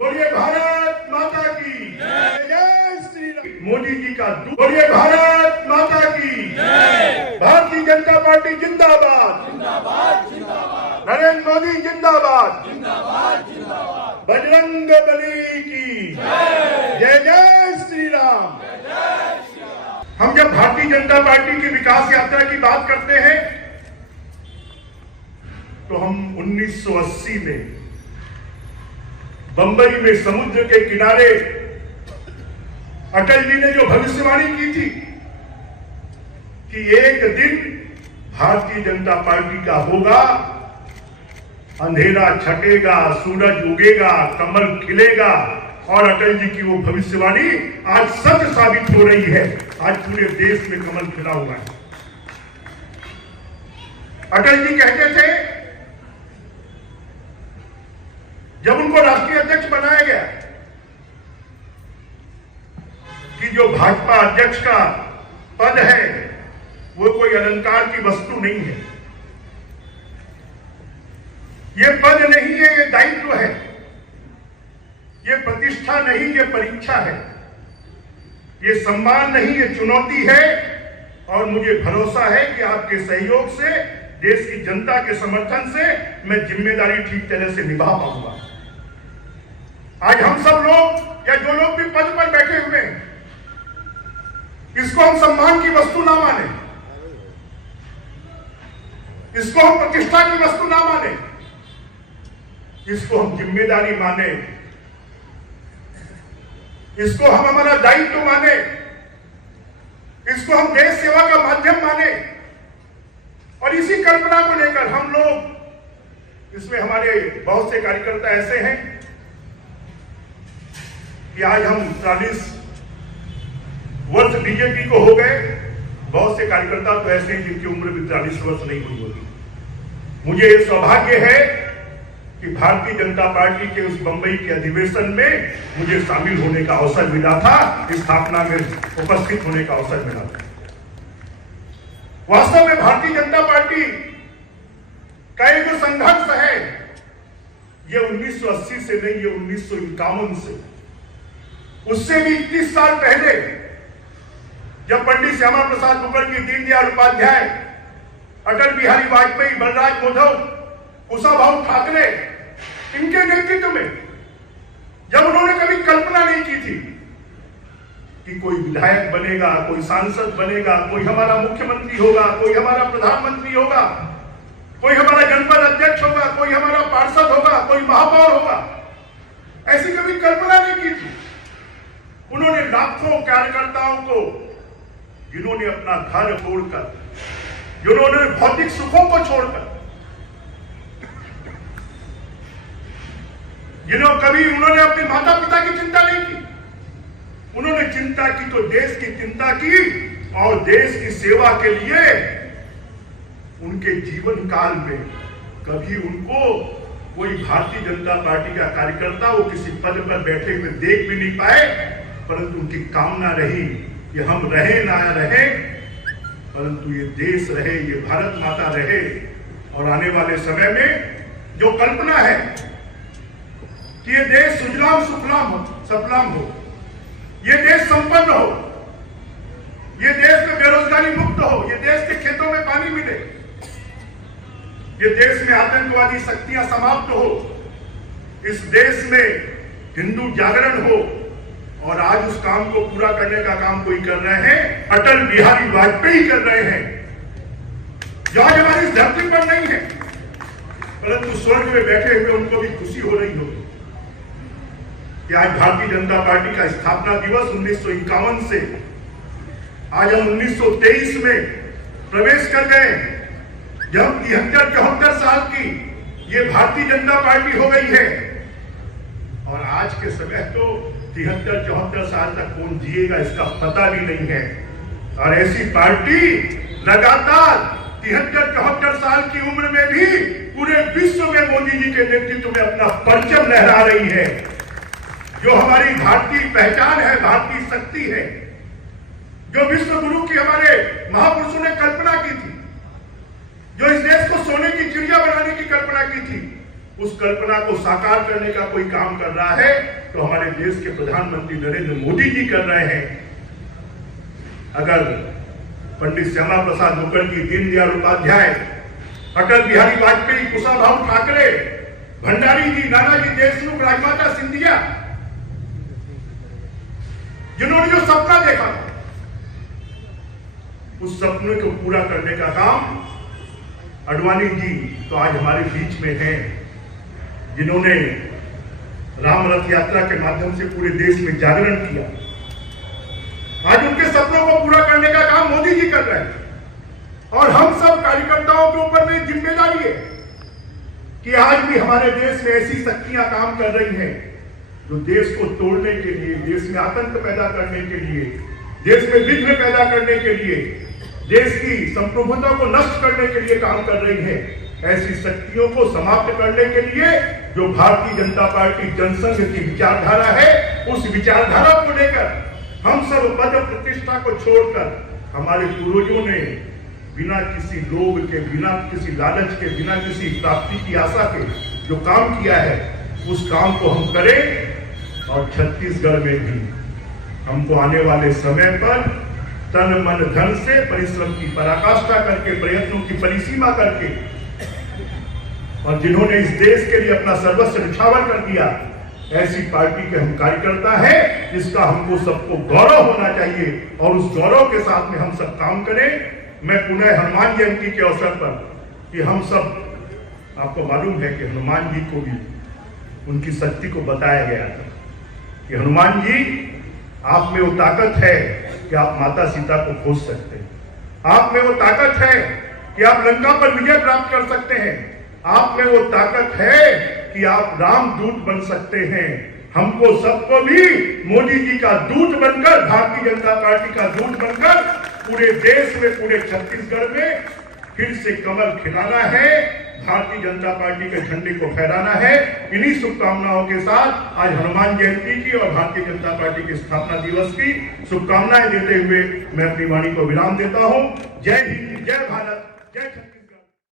बोलिए भारत माता की जय। जय श्री राम। मोदी जी का बोलिए भारत माता की जय। भारतीय जनता पार्टी जिंदाबाद जिंदाबाद जिंदाबाद। नरेंद्र मोदी जिंदाबाद जिंदाबाद जिंदाबाद। बजरंग बली की जय। जय जय श्री राम। हम जब भारतीय जनता पार्टी की विकास यात्रा की बात करते हैं तो हम 1980 में बंबई में समुद्र के किनारे अटल जी ने जो भविष्यवाणी की थी कि एक दिन भारतीय जनता पार्टी का होगा, अंधेरा छटेगा, सूरज उगेगा, कमल खिलेगा, और अटल जी की वो भविष्यवाणी आज सच साबित हो रही है। आज पूरे देश में कमल खिला हुआ है। अटल जी कहते थे, जब उनको राष्ट्रीय अध्यक्ष बनाया गया, कि जो भाजपा अध्यक्ष का पद है वो कोई अलंकार की वस्तु नहीं है, ये पद नहीं है, ये दायित्व है, ये प्रतिष्ठा नहीं, ये परीक्षा है, ये सम्मान नहीं, ये चुनौती है। और मुझे भरोसा है कि आपके सहयोग से, देश की जनता के समर्थन से मैं जिम्मेदारी ठीक तरह से निभा पाऊंगा। आज हम सब लोग या जो लोग भी पद पर बैठे हुए हैं, इसको हम सम्मान की वस्तु ना माने, इसको हम प्रतिष्ठा की वस्तु ना माने, इसको हम जिम्मेदारी माने, इसको हम हमारा दायित्व माने, इसको हम देश सेवा का माध्यम माने। और इसी कल्पना को लेकर हम लोग, इसमें हमारे बहुत से कार्यकर्ता ऐसे हैं कि आज हम 40 वर्ष बीजेपी को हो गए। बहुत से कार्यकर्ता तो ऐसे हैं जिनकी उम्र भी 40 वर्ष नहीं हुई होगी। मुझे ये सौभाग्य है कि भारतीय जनता पार्टी के उस बंबई के अधिवेशन में मुझे शामिल होने का अवसर मिला था, इस स्थापना में उपस्थित होने का अवसर मिला था। वास्तव में भारतीय जनता पार्टी का एक जो संघर्ष है, ये 1980 से नहीं, ये 1951 से, उससे भी 30 साल पहले, जब पंडित श्यामा प्रसाद मुखर्जी, दीनदयाल उपाध्याय, अटल बिहारी वाजपेयी, बलराज माधव, कुशाभाऊ ठाकरे, इनके नेतृत्व में जब उन्होंने कभी कल्पना नहीं की थी कि कोई विधायक बनेगा, कोई सांसद बनेगा, कोई हमारा मुख्यमंत्री होगा, कोई हमारा प्रधानमंत्री होगा, कोई हमारा जनपद अध्यक्ष होगा, कोई हमारा पार्षद होगा, कोई महापौर होगा, ऐसी कभी कल्पना नहीं की थी। उन्होंने लाखों कार्यकर्ताओं को, जिन्होंने अपना घर छोड़कर, जिन्होंने भौतिक सुखों को छोड़कर, जिन्होंने कभी उन्होंने अपने माता पिता की चिंता नहीं की, उन्होंने चिंता की तो देश की चिंता की, और देश की सेवा के लिए उनके जीवन काल में कभी उनको कोई भारतीय जनता पार्टी का कार्यकर्ता वो किसी पद पर बैठे हुए देख भी नहीं पाए, परंतु उनकी कामना रही कि हम रहे ना रहे, परंतु ये देश रहे, ये भारत माता रहे। और आने वाले समय में जो कल्पना है कि ये देश सुजलाम सुफलाम हो, सफलाम हो, ये देश संपन्न हो, ये देश में बेरोजगारी मुक्त हो, ये देश के खेतों में पानी मिले, ये देश में आतंकवादी शक्तियां समाप्त हो, इस देश में हिंदू जागरण हो, और आज उस काम को पूरा करने का काम कोई कर रहे हैं, अटल बिहारी वाजपेयी कर रहे हैं, जो आज हमारी इस धरती पर नहीं है, परंतु स्वर्ग में बैठे हुए उनको भी खुशी हो रही होगी कि आज भारतीय जनता पार्टी का स्थापना दिवस 1951 से आज हम 1923 में प्रवेश कर गए, जब 73-74 साल की ये भारतीय जनता पार्टी हो गई है। और आज के समय तो 73-74 साल तक कौन जिएगा इसका पता भी नहीं है, और ऐसी पार्टी लगातार 73-74 साल की उम्र में भी पूरे विश्व में मोदी जी के नेतृत्व में अपना परचम लहरा रही है। जो हमारी भारतीय पहचान है, भारतीय शक्ति है, जो विश्व गुरु की हमारे महापुरुषों ने कल्पना की थी, जो इस देश को सोने की चिड़िया बनाने की कल्पना की थी, उस कल्पना को साकार करने का कोई काम कर रहा है तो हमारे देश के प्रधानमंत्री नरेंद्र मोदी जी कर रहे हैं। अगर पंडित श्यामा प्रसाद मुखर्जी, दीनदयाल उपाध्याय, अटल बिहारी वाजपेयी, कुशाभाऊ ठाकरे, भंडारी जी, नानाजी देशमुख, राजमाता सिंधिया, जिन्होंने जो सपना देखा उस सपने को पूरा करने का काम अडवाणी जी तो आज हमारे बीच में हैं, जिन्होंने राम रथ यात्रा के माध्यम से पूरे देश में जागरण किया। आज उनके सपनों को पूरा करने का काम मोदी जी कर रहे हैं और हम सब कार्यकर्ताओं के ऊपर में जिम्मेदारी है कि आज भी हमारे देश में ऐसी शक्तियां काम कर रही हैं जो देश को तोड़ने के लिए, देश में आतंक पैदा करने के लिए, देश में विघ्न पैदा करने के लिए, देश की संप्रभुता को नष्ट करने के लिए काम कर रही है। ऐसी शक्तियों को समाप्त करने के लिए जो भारतीय जनता पार्टी जनसंघ की विचारधारा है, उस विचारधारा को लेकर हम सब पद प्रतिष्ठा को छोड़कर हमारे पूर्वजों ने बिना किसी लोभ के, बिना किसी लालच के, बिना किसी प्राप्ति की आशा के जो काम किया है उस काम को हम करें। और छत्तीसगढ़ में भी हमको आने वाले समय पर तन मन धन से परिश्रम की पराकाष्ठा करके, प्रयत्नों की परिसीमा करके, और जिन्होंने इस देश के लिए अपना सर्वस्व निछावर कर दिया, ऐसी पार्टी के हम कार्यकर्ता हैं जिसका हमको सबको गौरव होना चाहिए और उस गौरव के साथ में हम सब काम करें। मैं पुनः हनुमान जयंती के अवसर पर कि हम सब, आपको मालूम है कि हनुमान जी को भी उनकी शक्ति को बताया गया था कि हनुमान जी आप में वो ताकत है कि आप माता सीता को खोज सकते हैं, आप में वो ताकत है कि आप लंका पर विजय प्राप्त कर सकते हैं, आप में वो ताकत है कि आप राम दूत बन सकते हैं। हमको सबको भी मोदी जी का दूत बनकर, भारतीय जनता पार्टी का दूत बनकर पूरे देश में, पूरे छत्तीसगढ़ में फिर से कमल खिलाना है, भारतीय जनता पार्टी के झंडे को फहराना है। इन्हीं शुभकामनाओं के साथ आज हनुमान जयंती की और भारतीय जनता पार्टी के स्थापना दिवस की शुभकामनाएं देते हुए मैं अपनी वाणी को विराम देता हूं। जय हिंद, जय भारत, जय